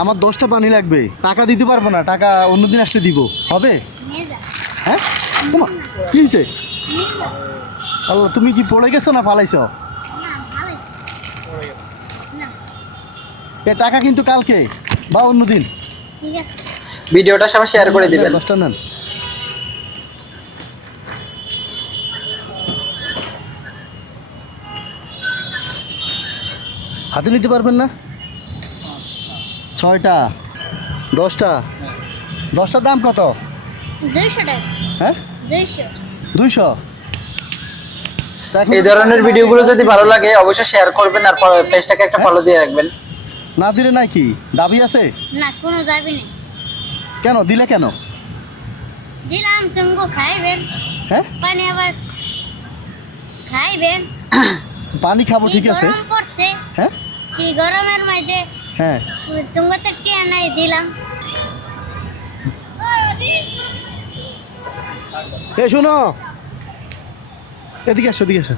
আমার 10টা পানি লাগবে, টাকা দিতে পারবো না, টাকা অন্যদিন আসলে দিব, হবে? হ্যাঁ কি হয়েছে? আল্লাহ, তুমি কি পড়ে গেছো না পালাইছো? এ টাকা কিন্তু কালকে বা অন্যদিন। ভিডিওটা সবাই শেয়ার করে দিবেন। 10টা নেন। হাতে নিতে পারবেন না? 6টা 10টা 10টার দাম কত? 200 টাকা। হ্যাঁ 200। এই ধরনের ভিডিওগুলো যদি ভালো লাগে অবশ্যই শেয়ার করবেন আর পেজটাকে একটা ফলো দিয়ে রাখবেন। না দিলে নাই কি দাবি আছে? না, কোনো দাবি নেই। কেন দিলে কেন? দিলাম তুমি খাইবেন, হ্যাঁ পানি আবার খাইবেন। পানি খাবো, ঠিক আছে। গরম পড়ছে, হ্যাঁ কি গরমের মধ্যে হ্যাঁ তুমি তো টিয়া নাই দিলাম। এ শোনো, এদিকে আসো, এদিকে আসো।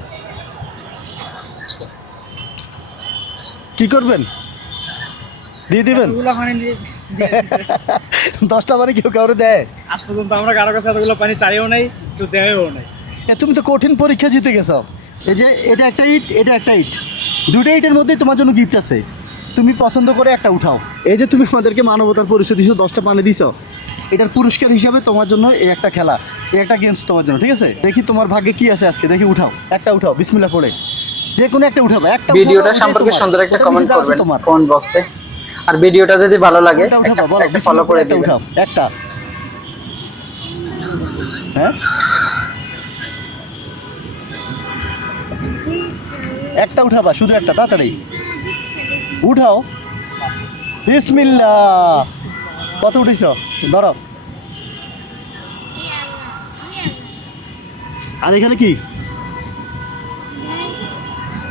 কি করবেন? দিয়ে দিবেন? 10টা পানি কেউ কাউরে দেয়? আজ পর্যন্ত আমরা কারো কাছে এতগুলো পানি চাইও নাই, কেউ দেয়ও নাই। তুমি তো কঠিন পরীক্ষা জিতে গেছো। এই যে এটা একটা ইট, এটা একটা ইট, দুটো ইটের মধ্যেই তোমার জন্য গিফট আছে, তুমি পছন্দ করে একটা উঠাও। এই যে তুমি আমাদেরকে মানবতার পরিচয় দিছো, 10টা পানি দিছো, এটার পুরস্কার হিসাবে তোমার জন্য এই একটা খেলা, এই একটা গেমস তোমার জন্য, ঠিক আছে? দেখি তোমার ভাগ্যে কি আছে আজকে, দেখি উঠাও, একটা উঠাও, বিসমিল্লাহ পড়ে যে কোনো একটা উঠাবো। একটা ভিডিওটা সম্পর্কে সুন্দর একটা কমেন্ট করবেন কমেন্ট বক্সে। আর ভিডিওটা যদি ভালো লাগে একটা ফলো করে দিবেন। উঠাও একটা। হ্যাঁ একটা উঠাবা, শুধু একটা, তাড়াতাড়ি উঠাও। বিসমিল্লাহ। কত উঠেছ? ধরো। আর এখানে কি?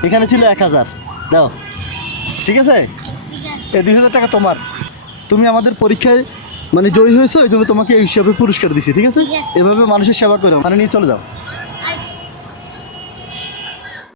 এখানে ছিল 1000, দাও, ঠিক আছে? এই 2000 টাকা তোমার। তুমি আমাদের পরীক্ষায় মানে জয়ী হয়েছো, এই জন্য তোমাকে এই হিসাবে পুরস্কার দিছি, ঠিক আছে? ঠিক আছে। এভাবে মানুষের সেবা করো, মানে নিয়ে চলে যাও।